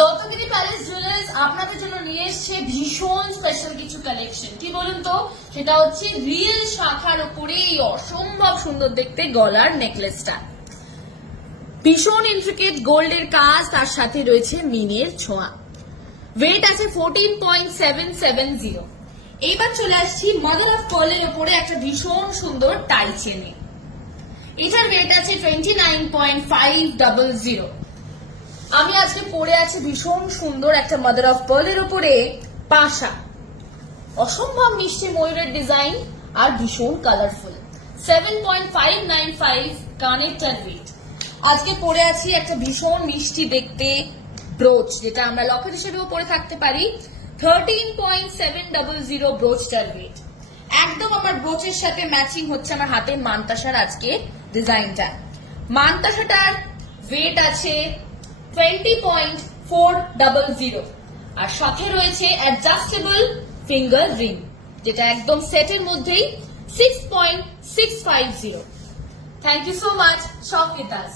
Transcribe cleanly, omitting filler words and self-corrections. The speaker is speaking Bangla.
দত্তগিরি প্যালেস জুয়েলার্স আপনাদের জন্য নিয়ে এসছে ভীষণ স্পেশাল কিছু কালেকশন। কি বলুন তো, সেটা হচ্ছে রিয়েল শাখার উপরে এই অসম্ভব সুন্দর দেখতে গলার নেকলেসটা। ভীষণ ইন্ট্রিকেট গোল্ডের কাজ, তার সাথে রয়েছে মিনের ছোঁয়া। ওয়েট আছে 14.770। এইবার চলে আসছি মাদার অফ পার্লের উপরে একটা ভীষণ সুন্দর টাই চেনে। এটার ওয়েট আছে 29.500। আমি আজকে পরে আছি ভীষণ সুন্দর একটা মাদার অফ পার্লের উপরে পাশা, অসম্ভব মিষ্টি ময়ূরের ডিজাইন আর ভীষণ কালারফুল। 7.595 কানেরটার ওয়েট। আজকে পরে আছি একটা ভীষণ মিষ্টি দেখতে ব্রোচ, যেটা আমরা লকেট হিসেবেও পরে থাকতে পারি। 13.700 ব্রোচটার ওয়েট। একদম আমার ব্রোচের সাথে ম্যাচিং হচ্ছে আমার হাতের মানতাসার আজকে ডিজাইনটা। মানতাসাটার ওয়েট আছে 20.400 আর সাথে রয়েছে অ্যাডজাস্টেবল ফিঙ্গার রিং, যেটা একদম সেটের মধ্যেই 6.650। Thank you so much, shop with us.